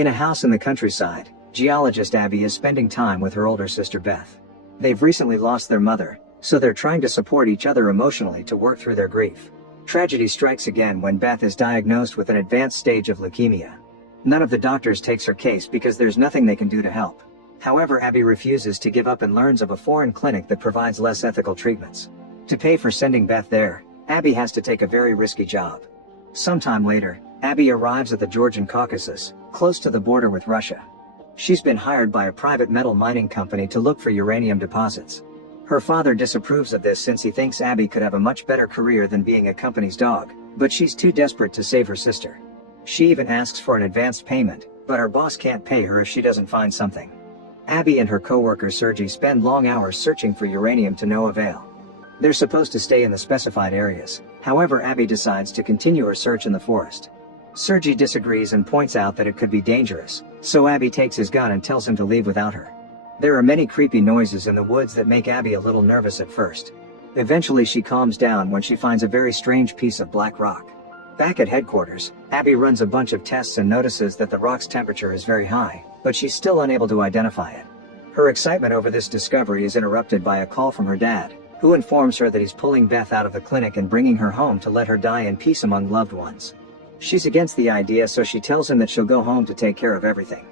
In a house in the countryside, geologist Abby is spending time with her older sister Beth. They've recently lost their mother, so they're trying to support each other emotionally to work through their grief. Tragedy strikes again when Beth is diagnosed with an advanced stage of leukemia. None of the doctors takes her case because there's nothing they can do to help. However, Abby refuses to give up and learns of a foreign clinic that provides less ethical treatments. To pay for sending Beth there, Abby has to take a very risky job. Sometime later, Abby arrives at the Georgian Caucasus, close to the border with Russia. She's been hired by a private metal mining company to look for uranium deposits. Her father disapproves of this since he thinks Abby could have a much better career than being a company's dog, but she's too desperate to save her sister. She even asks for an advanced payment, but her boss can't pay her if she doesn't find something. Abby and her co-worker Sergei spend long hours searching for uranium to no avail. They're supposed to stay in the specified areas, however Abby decides to continue her search in the forest. Sergei disagrees and points out that it could be dangerous, so Abby takes his gun and tells him to leave without her. There are many creepy noises in the woods that make Abby a little nervous at first. Eventually she calms down when she finds a very strange piece of black rock. Back at headquarters, Abby runs a bunch of tests and notices that the rock's temperature is very high, but she's still unable to identify it. Her excitement over this discovery is interrupted by a call from her dad, who informs her that he's pulling Beth out of the clinic and bringing her home to let her die in peace among loved ones. She's against the idea, so she tells him that she'll go home to take care of everything.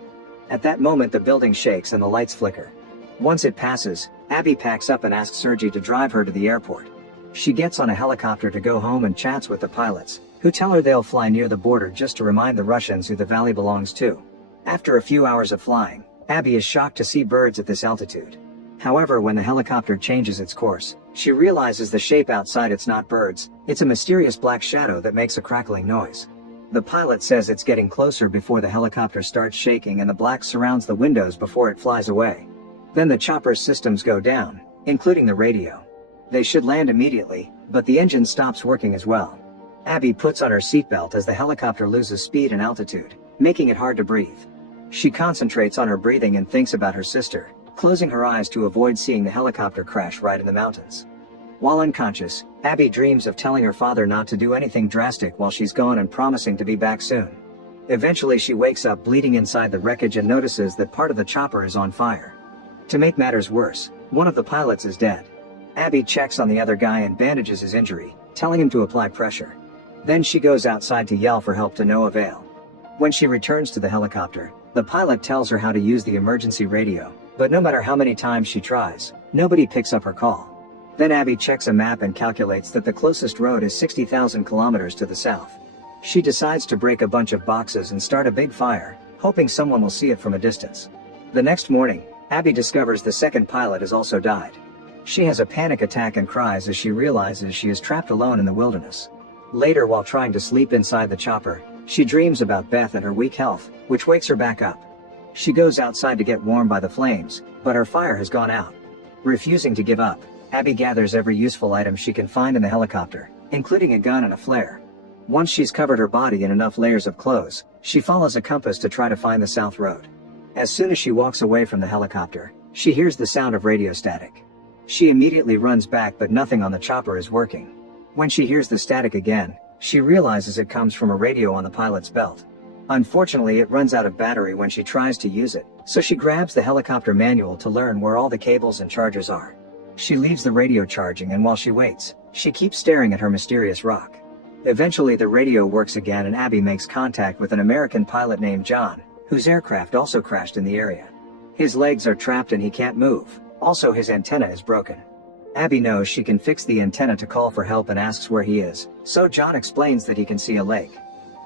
At that moment the building shakes and the lights flicker. Once it passes, Abby packs up and asks Sergei to drive her to the airport. She gets on a helicopter to go home and chats with the pilots, who tell her they'll fly near the border just to remind the Russians who the valley belongs to. After a few hours of flying, Abby is shocked to see birds at this altitude. However, when the helicopter changes its course, she realizes the shape outside it's not birds, it's a mysterious black shadow that makes a crackling noise. The pilot says it's getting closer before the helicopter starts shaking and the black surrounds the windows before it flies away. Then the chopper's systems go down, including the radio. They should land immediately, but the engine stops working as well. Abby puts on her seatbelt as the helicopter loses speed and altitude, making it hard to breathe. She concentrates on her breathing and thinks about her sister, closing her eyes to avoid seeing the helicopter crash right in the mountains. While unconscious, Abby dreams of telling her father not to do anything drastic while she's gone and promising to be back soon. Eventually she wakes up bleeding inside the wreckage and notices that part of the chopper is on fire. To make matters worse, one of the pilots is dead. Abby checks on the other guy and bandages his injury, telling him to apply pressure. Then she goes outside to yell for help to no avail. When she returns to the helicopter, the pilot tells her how to use the emergency radio, but no matter how many times she tries, nobody picks up her call. Then Abby checks a map and calculates that the closest road is 60,000 kilometers to the south. She decides to break a bunch of boxes and start a big fire, hoping someone will see it from a distance. The next morning, Abby discovers the second pilot has also died. She has a panic attack and cries as she realizes she is trapped alone in the wilderness. Later, while trying to sleep inside the chopper, she dreams about Beth and her weak health, which wakes her back up. She goes outside to get warm by the flames, but her fire has gone out. Refusing to give up, Abby gathers every useful item she can find in the helicopter, including a gun and a flare. Once she's covered her body in enough layers of clothes, she follows a compass to try to find the south road. As soon as she walks away from the helicopter, she hears the sound of radio static. She immediately runs back, but nothing on the chopper is working. When she hears the static again, she realizes it comes from a radio on the pilot's belt. Unfortunately, it runs out of battery when she tries to use it, so she grabs the helicopter manual to learn where all the cables and chargers are. She leaves the radio charging, and while she waits, she keeps staring at her mysterious rock. Eventually the radio works again and Abby makes contact with an American pilot named John, whose aircraft also crashed in the area. His legs are trapped and he can't move, also his antenna is broken. Abby knows she can fix the antenna to call for help and asks where he is, so John explains that he can see a lake.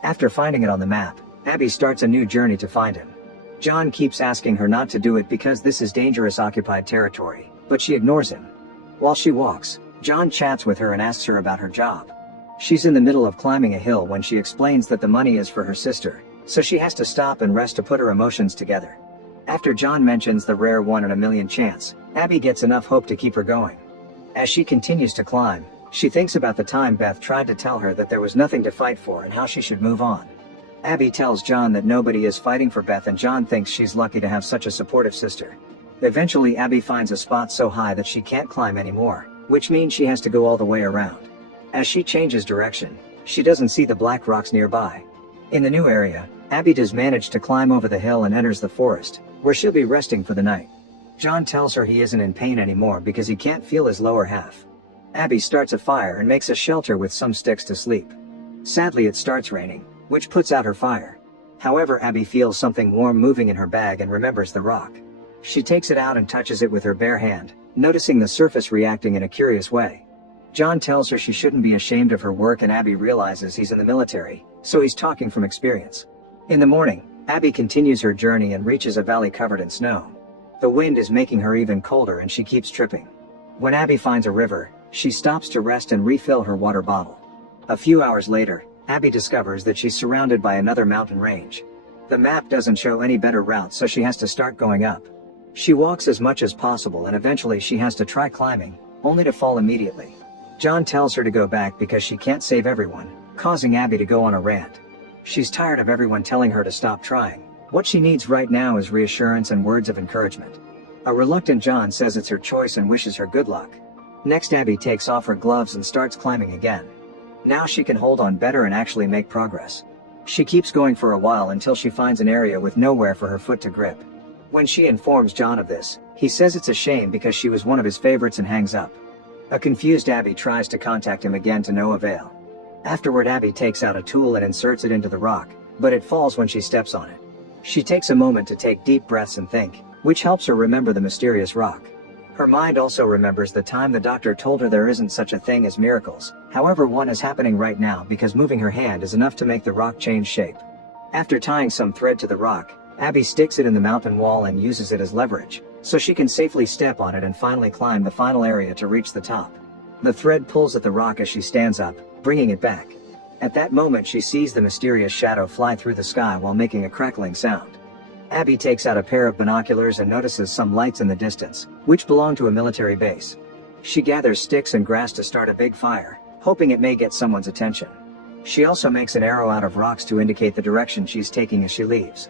After finding it on the map, Abby starts a new journey to find him. John keeps asking her not to do it because this is dangerous occupied territory, but she ignores him. While she walks, John chats with her and asks her about her job. She's in the middle of climbing a hill when she explains that the money is for her sister, so she has to stop and rest to put her emotions together. After John mentions the rare 1 in a million chance, Abby gets enough hope to keep her going. As she continues to climb, she thinks about the time Beth tried to tell her that there was nothing to fight for and how she should move on. Abby tells John that nobody is fighting for Beth and John thinks she's lucky to have such a supportive sister. Eventually Abby finds a spot so high that she can't climb anymore, which means she has to go all the way around. As she changes direction, she doesn't see the black rocks nearby. In the new area, Abby does manage to climb over the hill and enters the forest, where she'll be resting for the night. John tells her he isn't in pain anymore because he can't feel his lower half. Abby starts a fire and makes a shelter with some sticks to sleep. Sadly, it starts raining, which puts out her fire. However, Abby feels something warm moving in her bag and remembers the rock. She takes it out and touches it with her bare hand, noticing the surface reacting in a curious way. John tells her she shouldn't be ashamed of her work, and Abby realizes he's in the military, so he's talking from experience. In the morning, Abby continues her journey and reaches a valley covered in snow. The wind is making her even colder and she keeps tripping. When Abby finds a river, she stops to rest and refill her water bottle. A few hours later, Abby discovers that she's surrounded by another mountain range. The map doesn't show any better route, so she has to start going up. She walks as much as possible and eventually she has to try climbing, only to fall immediately. John tells her to go back because she can't save everyone, causing Abby to go on a rant. She's tired of everyone telling her to stop trying. What she needs right now is reassurance and words of encouragement. A reluctant John says it's her choice and wishes her good luck. Next, Abby takes off her gloves and starts climbing again. Now she can hold on better and actually make progress. She keeps going for a while until she finds an area with nowhere for her foot to grip. When she informs John of this, he says it's a shame because she was one of his favorites and hangs up. A confused Abby tries to contact him again to no avail. Afterward, Abby takes out a tool and inserts it into the rock, but it falls when she steps on it. She takes a moment to take deep breaths and think, which helps her remember the mysterious rock. Her mind also remembers the time the doctor told her there isn't such a thing as miracles. However, one is happening right now because moving her hand is enough to make the rock change shape. After tying some thread to the rock, Abby sticks it in the mountain wall and uses it as leverage, so she can safely step on it and finally climb the final area to reach the top. The thread pulls at the rock as she stands up, bringing it back. At that moment, she sees the mysterious shadow fly through the sky while making a crackling sound. Abby takes out a pair of binoculars and notices some lights in the distance, which belong to a military base. She gathers sticks and grass to start a big fire, hoping it may get someone's attention. She also makes an arrow out of rocks to indicate the direction she's taking as she leaves.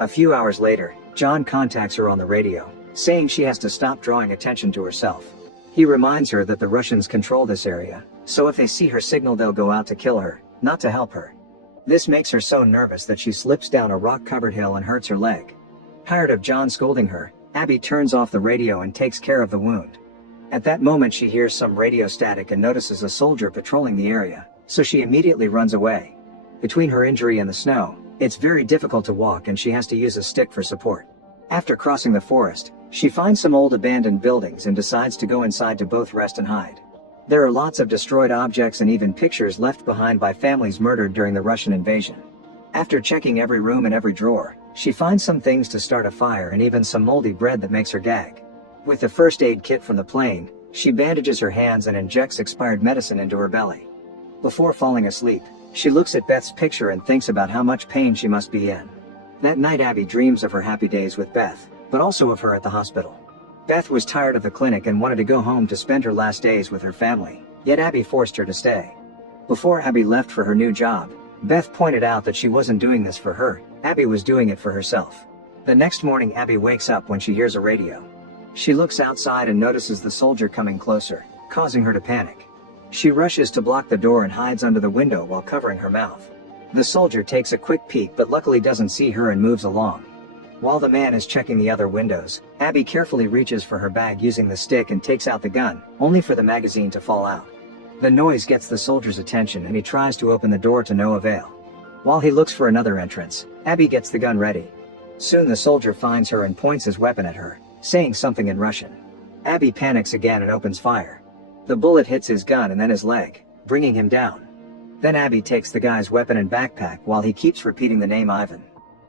A few hours later, John contacts her on the radio, saying she has to stop drawing attention to herself. He reminds her that the Russians control this area, so if they see her signal they'll go out to kill her, not to help her. This makes her so nervous that she slips down a rock-covered hill and hurts her leg. Tired of John scolding her, Abby turns off the radio and takes care of the wound. At that moment, she hears some radio static and notices a soldier patrolling the area, so she immediately runs away. Between her injury and the snow, it's very difficult to walk and she has to use a stick for support. After crossing the forest, she finds some old abandoned buildings and decides to go inside to both rest and hide. There are lots of destroyed objects and even pictures left behind by families murdered during the Russian invasion. After checking every room and every drawer, she finds some things to start a fire and even some moldy bread that makes her gag. With the first aid kit from the plane, she bandages her hands and injects expired medicine into her belly. Before falling asleep, she looks at Beth's picture and thinks about how much pain she must be in. That night, Abby dreams of her happy days with Beth, but also of her at the hospital. Beth was tired of the clinic and wanted to go home to spend her last days with her family, yet Abby forced her to stay. Before Abby left for her new job, Beth pointed out that she wasn't doing this for her, Abby was doing it for herself. The next morning, Abby wakes up when she hears a radio. She looks outside and notices the soldier coming closer, causing her to panic. She rushes to block the door and hides under the window while covering her mouth. The soldier takes a quick peek but luckily doesn't see her and moves along. While the man is checking the other windows, Abby carefully reaches for her bag using the stick and takes out the gun, only for the magazine to fall out. The noise gets the soldier's attention and he tries to open the door to no avail. While he looks for another entrance, Abby gets the gun ready. Soon the soldier finds her and points his weapon at her, saying something in Russian. Abby panics again and opens fire. The bullet hits his gun and then his leg, bringing him down. Then Abby takes the guy's weapon and backpack while he keeps repeating the name Ivan.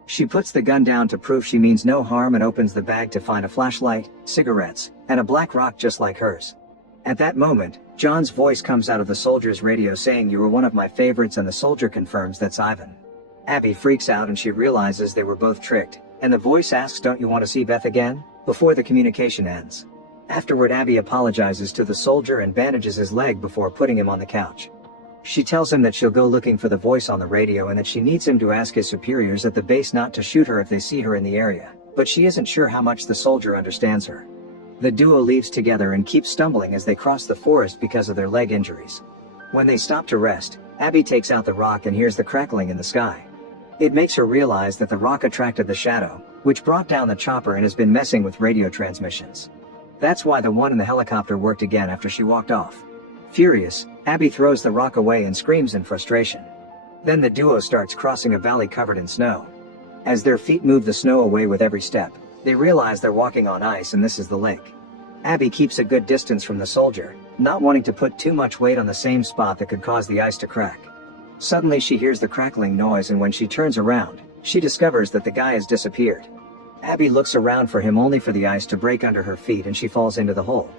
She puts the gun down to prove she means no harm and opens the bag to find a flashlight, cigarettes, and a black rock just like hers. At that moment, John's voice comes out of the soldier's radio saying, "You were one of my favorites," and the soldier confirms that's Ivan. Abby freaks out and she realizes they were both tricked, and the voice asks, "Don't you want to see Beth again?" before the communication ends. Afterward, Abby apologizes to the soldier and bandages his leg before putting him on the couch. She tells him that she'll go looking for the voice on the radio and that she needs him to ask his superiors at the base not to shoot her if they see her in the area, but she isn't sure how much the soldier understands her. The duo leaves together and keeps stumbling as they cross the forest because of their leg injuries. When they stop to rest, Abby takes out the rock and hears the crackling in the sky. It makes her realize that the rock attracted the shadow, which brought down the chopper and has been messing with radio transmissions. That's why the one in the helicopter worked again after she walked off. Furious, Abby throws the rock away and screams in frustration. Then the duo starts crossing a valley covered in snow. As their feet move the snow away with every step, they realize they're walking on ice and this is the lake. Abby keeps a good distance from the soldier, not wanting to put too much weight on the same spot that could cause the ice to crack. Suddenly she hears the crackling noise, and when she turns around, she discovers that the guy has disappeared. Abby looks around for him only for the ice to break under her feet and she falls into the hole.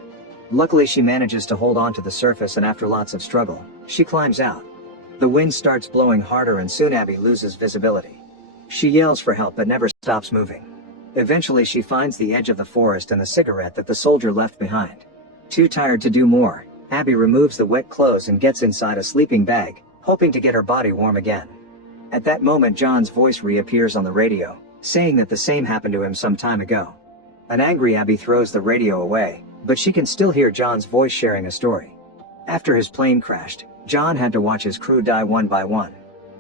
Luckily she manages to hold on to the surface, and after lots of struggle, she climbs out. The wind starts blowing harder and soon Abby loses visibility. She yells for help but never stops moving. Eventually she finds the edge of the forest and the cigarette that the soldier left behind. Too tired to do more, Abby removes the wet clothes and gets inside a sleeping bag, hoping to get her body warm again. At that moment John's voice reappears on the radio, saying that the same happened to him some time ago. An angry Abby throws the radio away, but she can still hear John's voice sharing a story. After his plane crashed, John had to watch his crew die one by one.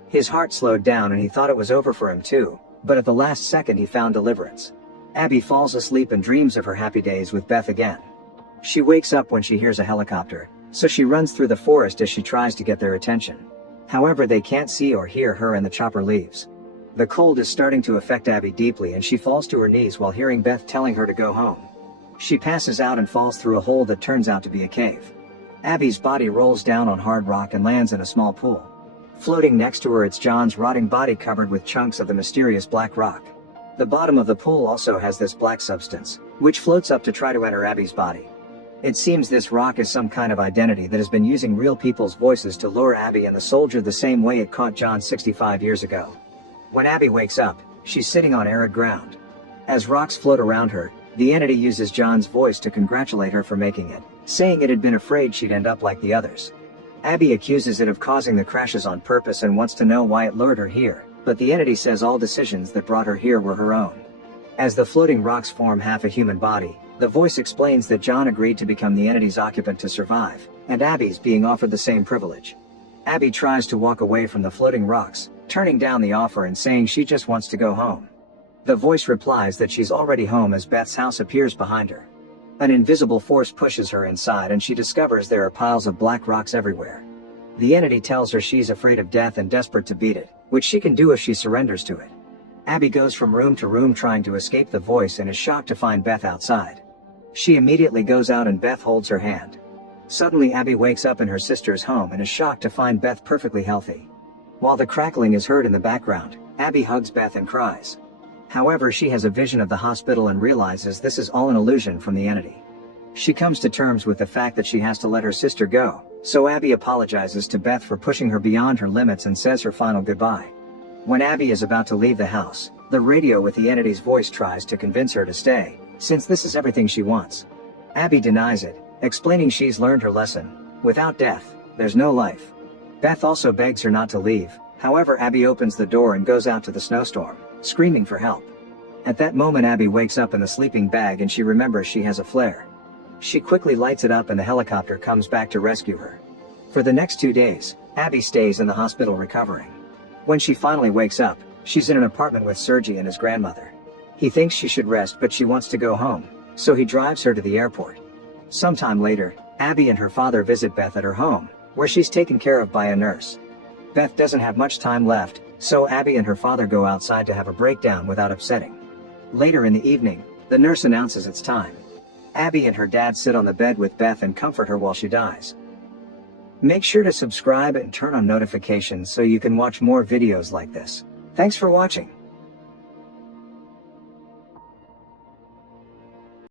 His heart slowed down and he thought it was over for him too, but at the last second he found deliverance. Abby falls asleep and dreams of her happy days with Beth again. She wakes up when she hears a helicopter, so she runs through the forest as she tries to get their attention. However, they can't see or hear her and the chopper leaves. The cold is starting to affect Abby deeply and she falls to her knees while hearing Beth telling her to go home. She passes out and falls through a hole that turns out to be a cave. Abby's body rolls down on hard rock and lands in a small pool. Floating next to her it's John's rotting body covered with chunks of the mysterious black rock. The bottom of the pool also has this black substance, which floats up to try to enter Abby's body. It seems this rock is some kind of identity that has been using real people's voices to lure Abby and the soldier the same way it caught John 65 years ago. When Abby wakes up, she's sitting on arid ground. As rocks float around her, the entity uses John's voice to congratulate her for making it, saying it had been afraid she'd end up like the others. Abby accuses it of causing the crashes on purpose and wants to know why it lured her here, but the entity says all decisions that brought her here were her own. As the floating rocks form half a human body, the voice explains that John agreed to become the entity's occupant to survive, and Abby's being offered the same privilege. Abby tries to walk away from the floating rocks, turning down the offer and saying she just wants to go home. The voice replies that she's already home as Beth's house appears behind her. An invisible force pushes her inside and she discovers there are piles of black rocks everywhere. The entity tells her she's afraid of death and desperate to beat it, which she can do if she surrenders to it. Abby goes from room to room trying to escape the voice and is shocked to find Beth outside. She immediately goes out and Beth holds her hand. Suddenly Abby wakes up in her sister's home and is shocked to find Beth perfectly healthy. While the crackling is heard in the background, Abby hugs Beth and cries. However, she has a vision of the hospital and realizes this is all an illusion from the entity. She comes to terms with the fact that she has to let her sister go, so Abby apologizes to Beth for pushing her beyond her limits and says her final goodbye. When Abby is about to leave the house, the radio with the entity's voice tries to convince her to stay, since this is everything she wants. Abby denies it, explaining she's learned her lesson. Without death, there's no life. Beth also begs her not to leave, however Abby opens the door and goes out to the snowstorm, screaming for help. At that moment Abby wakes up in the sleeping bag and she remembers she has a flare. She quickly lights it up and the helicopter comes back to rescue her. For the next 2 days, Abby stays in the hospital recovering. When she finally wakes up, she's in an apartment with Sergei and his grandmother. He thinks she should rest but she wants to go home, so he drives her to the airport. Sometime later, Abby and her father visit Beth at her home, where she's taken care of by a nurse. Beth doesn't have much time left, so Abby and her father go outside to have a breakdown without upsetting. Later in the evening, the nurse announces it's time. Abby and her dad sit on the bed with Beth and comfort her while she dies. Make sure to subscribe and turn on notifications so you can watch more videos like this. Thanks for watching.